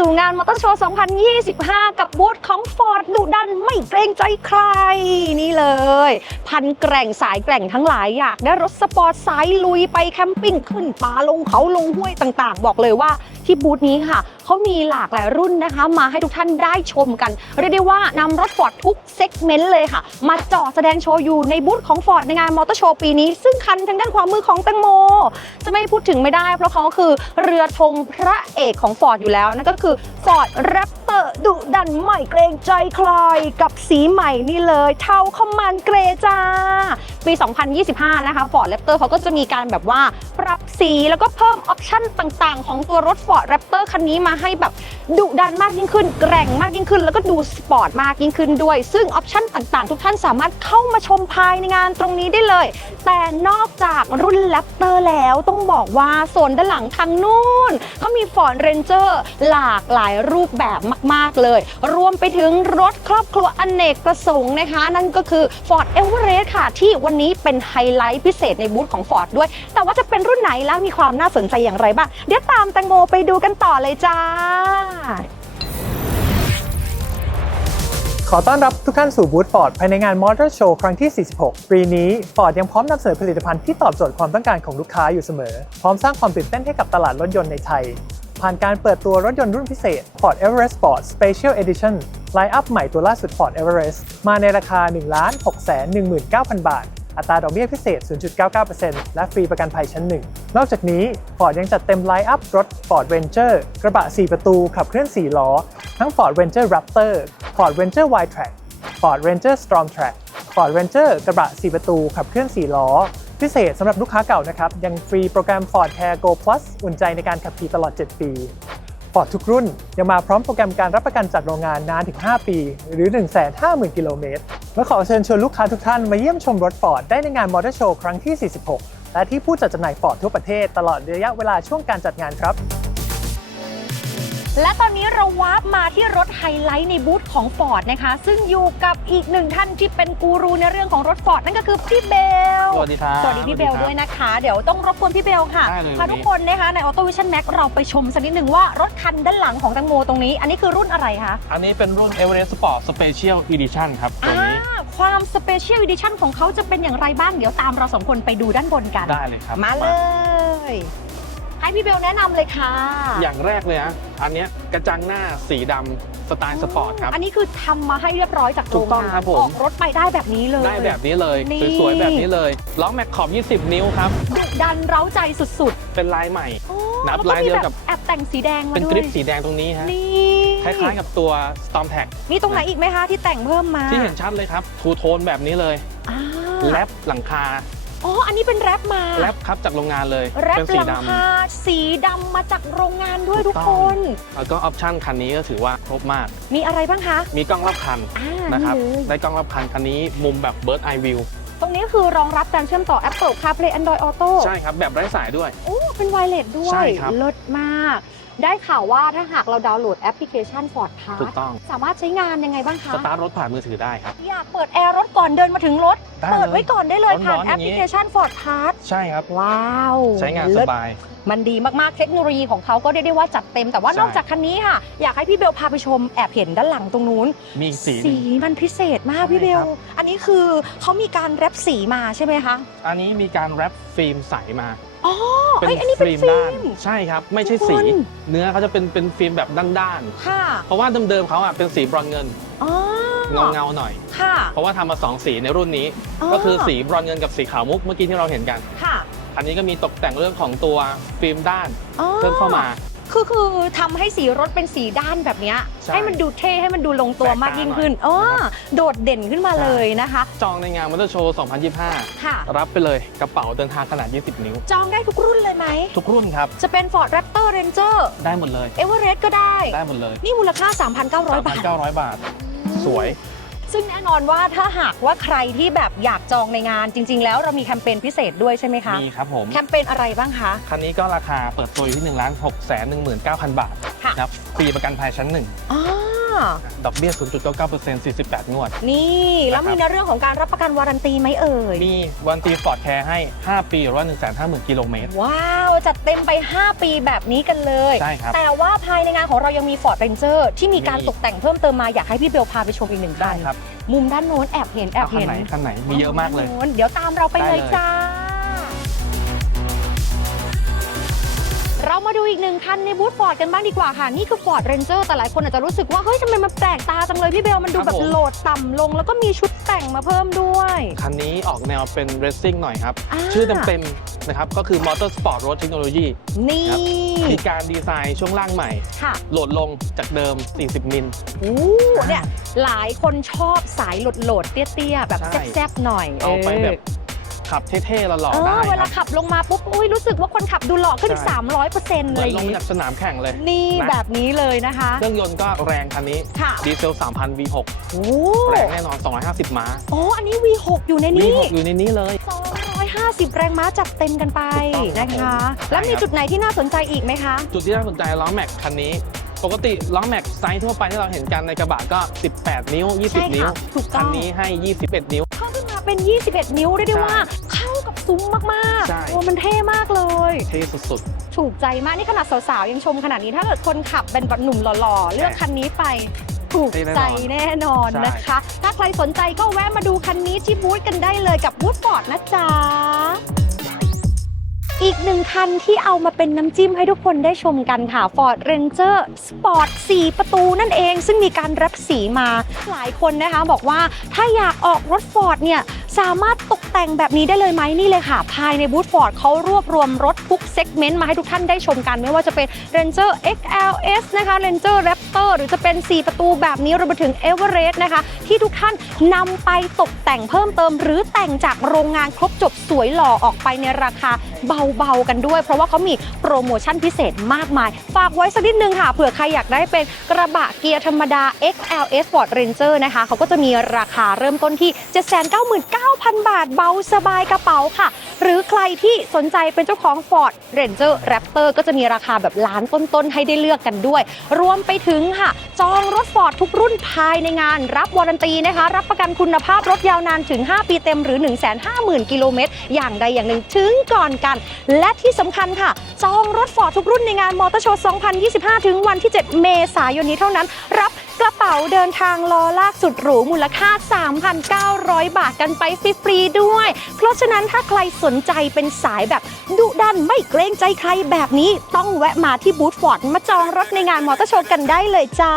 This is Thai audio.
สู่งานมอเตอร์โชว์ 2025 กับบูธของ Ford ดุดันไม่เกรงใจใคร นี่เลย พันแกร่งสายแกร่งทั้งหลายอยากได้รถสปอร์ตสายลุยไปแคมปิ้งขึ้นป่าลงเขาลงห้วยต่างๆ บอกเลยว่าที่บูธนี้ค่ะ เขามีหลากหลายรุ่นนะคะ มาให้ทุกท่านได้ชมกัน เรียกได้ว่านำรถ Ford ทุกเซกเมนต์เลยค่ะ มาจอแสดงโชว์อยู่ในบูธของ Ford ในงานมอเตอร์โชว์ปีนี้ ซึ่งคันทางด้านขวามือของแตงโม จะไม่พูดถึงไม่ได้ เพราะเขาคือเรือธงพระเอกของ Ford อยู่แล้วนั่นก็คือ Ford Raptor ดุดันไม่เกรงใจใครกับสีใหม่นี่เลยเทาคอมมานเกรจ้าปี 2025 นะคะ Ford Raptor เขาก็จะมีการแบบว่าปรับสีแล้วก็เพิ่มออปชั่นต่างๆ ของตัวรถ Ford Raptor คันนี้มาให้แบบดุดันมากยิ่งขึ้น แกร่งมากยิ่งขึ้น แล้วก็ดูสปอร์ตมากยิ่งขึ้นด้วย ซึ่งออปชั่นต่างๆ ทุกท่านสามารถเข้ามาชมภายในงานตรงนี้ได้เลย แต่นอกจากรุ่น Raptor แล้วต้องบอกว่าโซนด้านหลังทางนู้นเขามี Ford Ranger หลากหลายรูปแบบมาก ๆ เลย รวมไปถึงรถครอบครัวอเนกประสงค์นะคะ นั่นก็คือ Ford Everest ค่ะ ที่วันนี้เป็นไฮไลท์พิเศษในบูธของ Ford ด้วย แต่ว่าจะเป็นรุ่นไหนและมีความน่าสนใจอย่างไรบ้างเดี๋ยวตามแตงโมไปดูกันต่อเลยจ้าขอต้อนรับทุกท่านสู่บูธฟอร์ดภายในงานมอเตอร์โชว์ครั้งที่ 46 ปีนี้ฟอร์ดยังพร้อมนำเสนอผลิตภัณฑ์ที่ตอบโจทย์ความต้องการของลูกค้าอยู่เสมอ พร้อมสร้างความตื่นเต้นให้กับตลาดรถยนต์ในไทย ผ่านการเปิดตัวรถยนต์รุ่นพิเศษ Ford Everest Sport Special Edition ไลน์อัพใหม่ตัวล่าสุด Ford Everest มาในราคา 1 6 1 9 0 0 0 บาท อัตราดอกเบี้ยพิเศษ 0.99%และฟรีประกันภัยชั้นหนึ่งนอกจากนี้ Ford ยังจัดเต็มไลน์อัพรถ Ford Ranger กระบะ 4 ประตูขับเคลื่อน 4 ล้อ ทั้ง Ford Ranger Raptor Ford Ranger Wildtrak Ford Ranger Stormtrak Ford Ranger กระบะ 4 ประตูขับเคลื่อน 4 ล้อ พิเศษสำหรับลูกค้าเก่านะครับ ยังฟรีโปรแกรม Ford Care Go Plus อุ่นใจในการขับขี่ตลอด 7 ปี ฟอร์ดทุกรุ่น ยังมาพร้อมโปรแกรมการรับประกันจากโรงงานนานถึง 5 ปี หรือ 150,000 กิโลเมตร และขอเชิญชวนลูกค้าทุกท่านมาเยี่ยมชมรถฟอร์ดได้ในงานมอเตอร์โชว์ครั้งที่ 46 และที่ผู้จัดจำหน่ายฟอร์ดทั่วประเทศตลอดระยะเวลาช่วงการจัดงานครับ และตอนนี้เราวาร์ปมาที่รถไฮไลท์ในบูธของ Ford นะคะ ซึ่งอยู่กับอีกหนึ่งท่านที่เป็นกูรูในเรื่องของรถ Ford นั่นก็คือพี่เบล สวัสดีครับสวัสดีพี่เบลด้วยนะคะ เดี๋ยวต้องรบกวนพี่เบลค่ะได้เลยพาทุกคนนะคะใน Auto Vision Max เราไปชมสักนิดหนึ่งว่ารถคันด้านหลังของแตังโมตรงนี้ อันนี้คือรุ่นอะไรคะอันนี้เป็นรุ่น Everest Sport Special Edition ครับตัวนี้อ่าความ Special Edition ของเขาจะเป็นอย่างไรบ้างเดี๋ยวตามเราสองคนไปดูด้านบนกัน ได้เลยครับ มาเลย ให้พี่เบลแนะนำเลยค่ะอย่างแรกเลยฮะอันเนี้ยกระจังหน้าสีดำสไตล์สปอร์ตครับ อันนี้คือทำมาให้เรียบร้อยจากโรถูงกต้องงานครับผม ออกรถไปได้แบบนี้เลย ได้แบบนี้เลย นี่ สวยๆ แบบนี้เลยล้อแม็กขอบ 20 นิ้วครับ ดุดันเร้าใจสุดเป็นลายใหม่ ๆโอ้นับแก็ลายเดียวกับมีแอบแต่งสีแดงมาเป็นด้วยกริปสีแดงตรงนี้ฮะนี่คล้ายๆกับตัว Storm Tag มีตรงไหนอีกไหมคะที่แต่งเพิ่มมาที่เห็นชัดเลยครับทูโทนแบบนี้เลย อ่าแรปหลังคา อ๋อ อันนี้เป็นแรปมา แรปครับจากโรงงานเลยแรปเป็นหสีลังดำ คาสีดำมาจากโรงงานด้วยถูทุกกต้คอง น แล้วก็ออปชั่นคันนี้ก็ถือว่าครบมาก มีอะไรบ้างคะมีกล้องรอบคันอ่านะครับนี่เลยได้กล้องรอบคันคันนี้มุมแบบ Bird Eye View ตรงนี้คือรองรับการเชื่อมต่อ Apple CarPlay Android Auto ใช่ครับ แบบไร้สายด้วย โอ้ เป็นไวเลสด้วย ใช่ครับเลิศมาก ได้ข่าวว่าถ้าหากเราดาวน์โหลดแอปพลิเคชัน Ford ถู Pass กต้อง สามารถใช้งานยังไงบ้างคะ สตาร์ทรถผ่านมือถือได้ครับ อยากเปิดแอร์รถก่อนเดินมาถึงรถ ได้เปิดไว้ก่อนได้เลยร้อนๆผ่านอแอย่างปนี้พลิเคชัน Ford Pass ใช่ครับ ว้าว ใช้งานสเลิศบายมันดีมากๆ เทคโนโลยีของเขาก็เรียกได้ว่าจัดเต็ม แต่ว่าใช่นอกจากคันนี้ค่ะ อยากให้พี่เบลพาไปชมแอบเห็นด้านหลังตรงนู้น มีอีกสีหสีนึ่ง มันพิเศษมากใช่พี่เบคลรับ อันนี้คือเขามีการแรปสีมาใช่ไหมคะ อันนี้มีการแรปฟิล์มใสมาอ๋อเอ้ยอันนี้เป็นฟิด้านล์มใช่ครับ ไม่ใช่ทุกสีคน เนื้อเขาจะเป็นเป็นฟิล์มแบบด้านค่ะๆเพราะว่าเดิมๆเขาอะเป็นสีบรอนซ์เงินอ๋อเงาเงาๆหน่อย ค่ะเพราะว่าทำมาสองสีในรุ่นนี้ ก็คือสีบรอนซ์เงินกับสีขาวมุกเมื่อกี้ที่เราเห็นกัน ค่ะ อันนี้ก็มีตกแต่งเรื่องของตัวฟิล์มด้านอ๋อ เพิ่มเข้ามา คือคือทำให้สีรถเป็นสีด้านแบบเนี้ยใช่ให้มันดูเท่ให้มันดูลงตัวแปลกตามากยิ่งขึ้นหน่อยอ๋อนะครับ โดดเด่นขึ้นมาเลยนะคะ จองในงานมอเตอร์โชว์ 2025 ค่ะ รับไปเลยกระเป๋าเดินทางขนาด 20 นิ้ว จองได้ทุกรุ่นเลยไหม ทุกรุ่นครับ จะเป็น Ford Raptor Ranger ได้หมดเลย Everest ก็ได้ ได้หมดเลย นี่มูลค่า 3,900 บาท 3,900 บาท สวย ซึ่งแน่นอนว่าถ้าหากว่าใครที่แบบอยากจองในงานจริง ๆ แล้วเรามีแคมเปญพิเศษด้วยใช่ไหมคะ มีครับผมแคมเปญอะไรบ้างคะ คันนี้ก็ราคาเปิดตัวอยู่ที่1ล้าน6 1 9 0 0 0บาทค่ะ ครับฟรีประกันภัยชั้นหนึ่ง อ๋อ ดอกเบี้ย 0.99% 48งวด นี่แล้วนะครับมีในเรื่องของการรับประกันวารันตีไหมเอ่ย มีวันตีฟอร์ดแคร์ให้ 5 ปี หรือว่า 150,000 กิโลเมตร ว้าว จัดเต็มไป 5 ปีแบบนี้กันเลย ใช่ครับ แต่ว่าภายในงานของเรายังมี Ford Ranger ที่มีการมีตกแต่งเพิ่มเติมมาอยากให้พี่เบลพาไปชมอีกหนึ่งคัได้นครับมุมด้านโน้นแอบเห็นแอบเอาคันเห็นไหนคันไหนมีเยอะมากเลยด้นโน้นเดี๋ยวตามเราไปได้เลยเลยจ้า ดูอีกหนึ่งคันในบูธฟอร์ดกันบ้างดีกว่าค่ะ นี่คือ Ford Ranger แต่หลายคนอาจจะรู้สึกว่า เฮ้ยทำไมมันแปลกตาจังเลยพี่เบล มันดูแบบโหลดต่ำลง แล้วก็มีชุดแต่งมาเพิ่มด้วยคันนี้ออกแนวเป็น racing หน่อยครับาชื่อเต็มๆนะครับ ก็คือ Motorsport Road Technology นี่ครับมีการดีไซน์ช่วงล่างใหม่ ค่ะ โหลดลงจากเดิม 40 มิล โอ้เนี่ยหลายคนชอบสายโหลดโหลดๆเตี้ยๆ แบบใช่ แซ่บๆหน่อยเอาไปแบบ ขับเท่ๆหล่อเอๆได้อเวคลารับขับลงมาปุ๊บอุ้ยรู้สึกว่าคนขับดูหล่อขึ้นใช่300เปอร์เซ็นต์เหอะไรมือนอย่างลงงี้จากสนามแข่งเลย นี่นะ แบบนี้เลยนะคะ เครื่องยนต์ก็แรงคันนี้ ค่ะดีเซล 3,000 V6 โอ้แรงแน่นอน 250 ม้า โอ้อันนี้ V6 อยู่ในนี้ V6 อยู่ในนี้เลย 250 แรงม้าจัดเต็มกันไปถูกต้องนะคะครับแล้วมีใช่ครับจุดไหนที่น่าสนใจอีกไหมคะ จุดที่น่าสนใจล้อแม็กคันนี้ ปกติล้อแม็กไซส์ทั่วไปที่เราเห็นกันในกระบะก็ 18 นิ้ว ใช่20 นิ้ว ค่ะถูกต้คัอนงนี้ให้ 21 นิ้ว เพิ่มขึ้นมา เป็น 21 นิ้วได้ด้วยว่า เข้ากับซุ้มมากใช่ ๆโอ้มันเท่มากเลย เท่สุด ถูกใจมากนี่ขนาดสาวๆ ยังชมขนาดนี้ถ้าเกิดคนขับเป็นแบบหนุ่มหล่อๆ เลือกคันนี้ไปถูกใจแน่นอนใช่นะคะ ถ้าใครสนใจก็แวะมาดูคันนี้ที่บูธกันได้เลยกับบูธฟอร์ดนะจ๊ะ อีกหนึ่งคันที่เอามาเป็นน้ำจิ้มให้ทุกคนได้ชมกันค่ะ Ford Ranger Sport 4 ประตูนั่นเอง ซึ่งมีการแรปสีมาหลายคนนะคะบอกว่าถ้าอยากออกรถ Ford เนี่ย สามารถตกแต่งแบบนี้ได้เลยไหมนี่เลยค่ะ ภายในบูธ Ford เขารวบรวมรถทุกเซกเมนต์มาให้ทุกท่านได้ชมกัน ไม่ว่าจะเป็น Ranger XLS นะคะ Ranger Raptor หรือจะเป็น 4 ประตูแบบนี้รวมไปถึง Everest นะคะ ที่ทุกท่านนำไปตกแต่งเพิ่มเติม หรือแต่งจากโรงงานครบจบสวยหล่อออกไปในราคาเบาๆกันด้วย เพราะว่าเขามีโปรโมชั่นพิเศษมากมาย ฝากไว้สักนิดนึงค่ะเผื่อใครอยากได้เป็นกระบะเกียร์ธรรมดา XLS Ford Ranger นะคะเขาก็จะมีราคาเริ่มต้นที่9,000 บาทเบาสบายกระเป๋าค่ะ หรือใครที่สนใจเป็นเจ้าของ Ford Ranger Raptor ก็จะมีราคาแบบล้านต้นๆ ให้ได้เลือกกันด้วย รวมไปถึงค่ะ จองรถ Ford ทุกรุ่นภายในงาน รับวารันตีนะคะ รับประกันคุณภาพรถยาวนานถึง 5 ปีเต็มหรือ 150,000 กิโลเมตร อย่างใดอย่างหนึ่งถึงก่อนกัน และที่สำคัญค่ะ จองรถ Ford ทุกรุ่นในงานมอเตอร์โชว์ 2025 ถึงวันที่ 7 เมษายนนี้เท่านั้นรับ กระเป๋าเดินทางล้อลากสุดหรูมูลค่า 3,900 บาทกันไปฟรีๆด้วย เพราะฉะนั้นถ้าใครสนใจเป็นสายแบบดุดันไม่เกรงใจใครแบบนี้ต้องแวะมาที่บูธฟอร์ดมาจองรถในงานมอเตอร์โชว์กันได้เลยจ้า